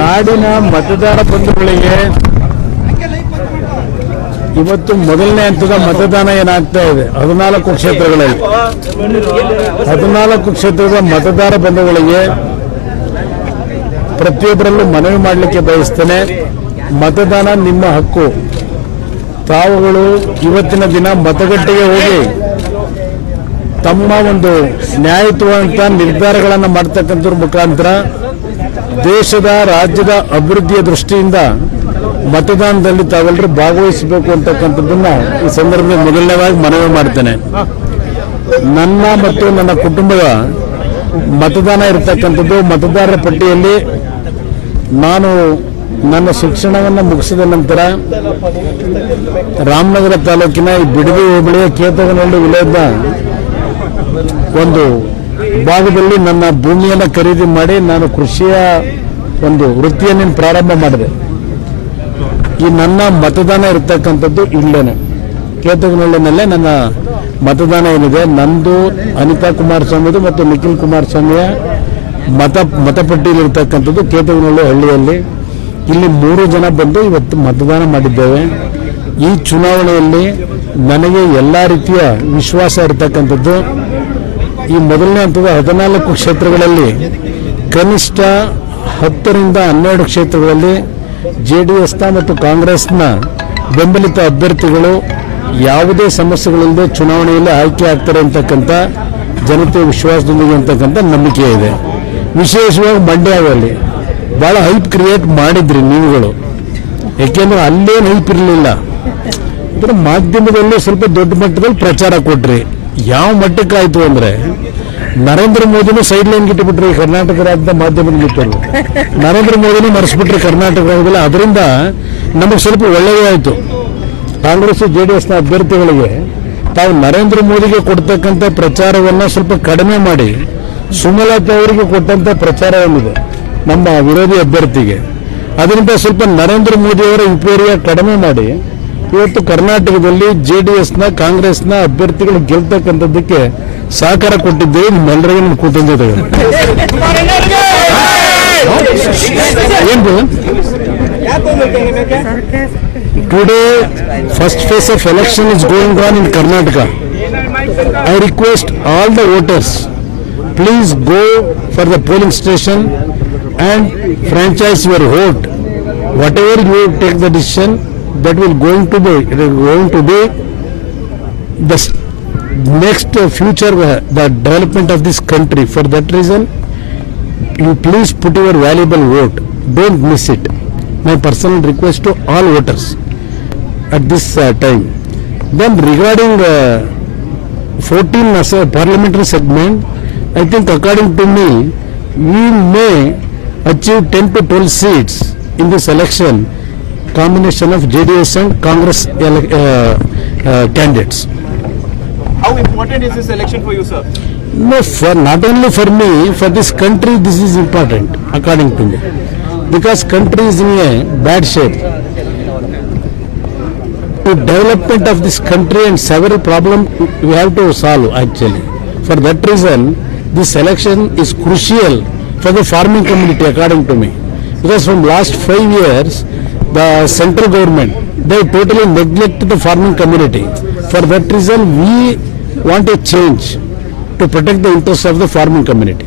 ನಾಡಿನ ಮತದಾರ ಬಂಧುಗಳಿಗೆ ಇವತ್ತು ಮೊದಲನೇ ಹಂತದ ಮತದಾನ ಏನಾಗ್ತಾ ಇದೆ? ಹದಿನಾಲ್ಕು ಕ್ಷೇತ್ರಗಳಲ್ಲಿ. ಹದಿನಾಲ್ಕು ಕ್ಷೇತ್ರದ ಮತದಾರ ಬಂಧುಗಳಿಗೆ ಪ್ರತಿಯೊಬ್ಬರಲ್ಲೂ ಮನವಿ ಮಾಡಲಿಕ್ಕೆ ಬಯಸ್ತೇನೆ. ಮತದಾನ ನಿಮ್ಮ ಹಕ್ಕು. ತಾವುಗಳು ಇವತ್ತಿನ ದಿನ ಮತಗಟ್ಟೆಗೆ ಹೋಗಿ ತಮ್ಮ ಒಂದು ನ್ಯಾಯಯುತವಾದಂಥ ನಿರ್ಧಾರಗಳನ್ನು ಮಾಡ್ತಕ್ಕಂಥದ್ರ ಮುಖಾಂತರ ದೇಶದ ರಾಜ್ಯದ ಅಭಿವೃದ್ಧಿಯ ದೃಷ್ಟಿಯಿಂದ ಮತದಾನದಲ್ಲಿ ತಾವೆಲ್ಲರೂ ಭಾಗವಹಿಸಬೇಕು ಅಂತಕ್ಕಂಥದ್ದನ್ನ ಈ ಸಂದರ್ಭದಲ್ಲಿ ಮೊದಲನೇವಾಗಿ ಮನವಿ ಮಾಡ್ತೇನೆ. ನನ್ನ ಮತ್ತು ನನ್ನ ಕುಟುಂಬದ ಮತದಾನ ಇರತಕ್ಕಂಥದ್ದು, ಮತದಾರರ ಪಟ್ಟಿಯಲ್ಲಿ ನಾನು ನನ್ನ ಶಿಕ್ಷಣವನ್ನು ಮುಗಿಸಿದ ನಂತರ ರಾಮನಗರ ತಾಲೂಕಿನ ಈ ಬಿಡದಿ ಹೋಬಳಿಯ ಕೇತಗನಹಳ್ಳಿ ವಿಲೇಜ್ನ ಒಂದು ಭಾಗದಲ್ಲಿ ನನ್ನ ಭೂಮಿಯನ್ನು ಖರೀದಿ ಮಾಡಿ ನಾನು ಕೃಷಿಯ ಒಂದು ವೃತ್ತಿಯನ್ನು ಪ್ರಾರಂಭ ಮಾಡಿದೆ. ಈ ನನ್ನ ಮತದಾನ ಇರತಕ್ಕಂಥದ್ದು ಇಲ್ಲೇನೆ. ಕೇತಗನಹಳ್ಳಿನಲ್ಲೇ ನನ್ನ ಮತದಾನ ಏನಿದೆ, ನಂದು ಅನಿತಾ ಕುಮಾರಸ್ವಾಮಿದು ಮತ್ತು ನಿಖಿಲ್ ಕುಮಾರಸ್ವಾಮಿಯ ಮತ ಮತಪಟ್ಟಿಯಲ್ಲಿ ಇರ್ತಕ್ಕಂಥದ್ದು ಕೇತಗನಹಳ್ಳಿ ಹಳ್ಳಿಯಲ್ಲಿ. ಇಲ್ಲಿ ಮೂರು ಜನ ಬಂದು ಇವತ್ತು ಮತದಾನ ಮಾಡಿದ್ದೇವೆ. ಈ ಚುನಾವಣೆಯಲ್ಲಿ ನನಗೆ ಎಲ್ಲ ರೀತಿಯ ವಿಶ್ವಾಸ ಇರತಕ್ಕಂಥದ್ದು. ಈ ಮೊದಲನೇ ಹಂತದ ಹದಿನಾಲ್ಕು ಕ್ಷೇತ್ರಗಳಲ್ಲಿ ಕನಿಷ್ಠ ಹತ್ತರಿಂದ ಹನ್ನೆರಡು ಕ್ಷೇತ್ರಗಳಲ್ಲಿ ಜೆ ಡಿ ಎಸ್ನ ಮತ್ತು ಕಾಂಗ್ರೆಸ್ನ ಬೆಂಬಲಿತ ಅಭ್ಯರ್ಥಿಗಳು ಯಾವುದೇ ಸಮಸ್ಯೆಗಳಿಲ್ಲದೆ ಚುನಾವಣೆಯಲ್ಲಿ ಆಯ್ಕೆ ಆಗ್ತಾರೆ ಅಂತಕ್ಕಂಥ ಜನತೆ ವಿಶ್ವಾಸದೊಂದಿಗೆ ಅಂತಕ್ಕಂಥ ನಂಬಿಕೆ ಇದೆ. ವಿಶೇಷವಾಗಿ ಮಂಡ್ಯದಲ್ಲಿ ಭಾಳ ಹೈಪ್ ಕ್ರಿಯೇಟ್ ಮಾಡಿದ್ರಿ ನೀವುಗಳು. ಯಾಕೆಂದ್ರೆ ಅಲ್ಲೇನು ಹೈಪ್ ಇರಲಿಲ್ಲ. ಅಂದ್ರೆ ಮಾಧ್ಯಮದಲ್ಲೂ ಸ್ವಲ್ಪ ದೊಡ್ಡ ಮಟ್ಟದಲ್ಲಿ ಪ್ರಚಾರ ಕೊಟ್ರಿ. ಯಾವ ಮಟ್ಟಕ್ಕೆ ಆಯ್ತು ಅಂದ್ರೆ ನರೇಂದ್ರ ಮೋದಿನೂ ಸೈಡ್ ಲೈನ್ ಇಟ್ಟುಬಿಟ್ರಿ ಕರ್ನಾಟಕ ರಾಜ್ಯದ ಮಾಧ್ಯಮ ಗಿಟ್ಟರು ನರೇಂದ್ರ ಮೋದಿನೂ ಮರೆಸ್ಬಿಟ್ರಿ ಕರ್ನಾಟಕ ರಾಜ್ಯದಲ್ಲಿ. ಅದರಿಂದ ನಮಗೆ ಸ್ವಲ್ಪ ಒಳ್ಳೆಯದೇ ಆಯ್ತು. ಕಾಂಗ್ರೆಸ್, ಜೆ ಡಿ ಎಸ್ನ ಅಭ್ಯರ್ಥಿಗಳಿಗೆ ತಾವು ನರೇಂದ್ರ ಮೋದಿಗೆ ಕೊಡ್ತಕ್ಕಂಥ ಪ್ರಚಾರವನ್ನು ಸ್ವಲ್ಪ ಕಡಿಮೆ ಮಾಡಿ ಸುಮಲತಾ ಅವರಿಗೆ ಕೊಟ್ಟಂತ ಪ್ರಚಾರ ಏನಿದೆ? ನಮ್ಮ ವಿರೋಧಿ ಅಭ್ಯರ್ಥಿಗೆ. ಅದರಿಂದ ಸ್ವಲ್ಪ ನರೇಂದ್ರ ಮೋದಿ ಅವರ ಉಪೇರಿಯ ಕಡಿಮೆ ಮಾಡಿ ಇವತ್ತು ಕರ್ನಾಟಕದಲ್ಲಿ ಜೆ ಡಿ ಎಸ್ನ ಕಾಂಗ್ರೆಸ್ನ ಅಭ್ಯರ್ಥಿಗಳು ಗೆಲ್ತಕ್ಕಂಥದ್ದಕ್ಕೆ ಸಹಕಾರ ಕೊಟ್ಟಿದ್ದೆ ನಿಮ್ಮೆಲ್ಲರಿಗೆ ನಿಮ್ಮ ಕುಟುಂಬದ today first phase of election is going on in Karnataka I request all the voters please go for the polling station and franchise your vote whatever you take the decision that will going to be going to be the next future, uh, the development of this country. For that reason, you please put your valuable vote. Don't miss it. My personal request to all voters at this uh, time. Then regarding uh, 14 as a parliamentary segment, I think according to me, we may achieve 10 to 12 seats in this election, combination of JDS and Congress ele- uh, uh, candidates. How important is this election for you, sir? No, for not only for me, for this country, this is important, according to me, because country is in a bad shape. To development of this country and several problems we have to solve actually. For that reason, this election is crucial for the farming community, according to me, because from last five years, the central government they totally neglected the farming community. For that reason, we want a change to protect the interests of the farming community.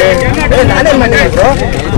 ಏ,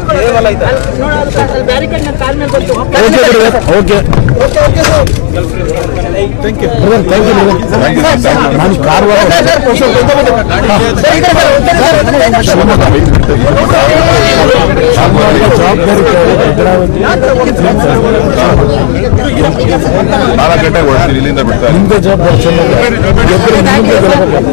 ವರ್ಷ okay brother okay thank you thank you ನಾನು ಕಾರವಾರ ಶಿವಮೊಗ್ಗ ಜವಾಬ್ದಾರಿ ಭದ್ರಾವತಿ ನಾಲ್ಕು ಗಂಟೆಗೆ ಹೊರಡ್ತೀನಿ ಇಲ್ಲಿಂದ ಬಿಡ್ತಾರೆ ನಿಮ್ದೇ ಜವಾಬ್ದಾರಿ ಶಿವಮೊಗ್ಗ ಗೆದ್ರೆ ನಿಮ್ದೇ ಗೆಲ್ಬೇಕು.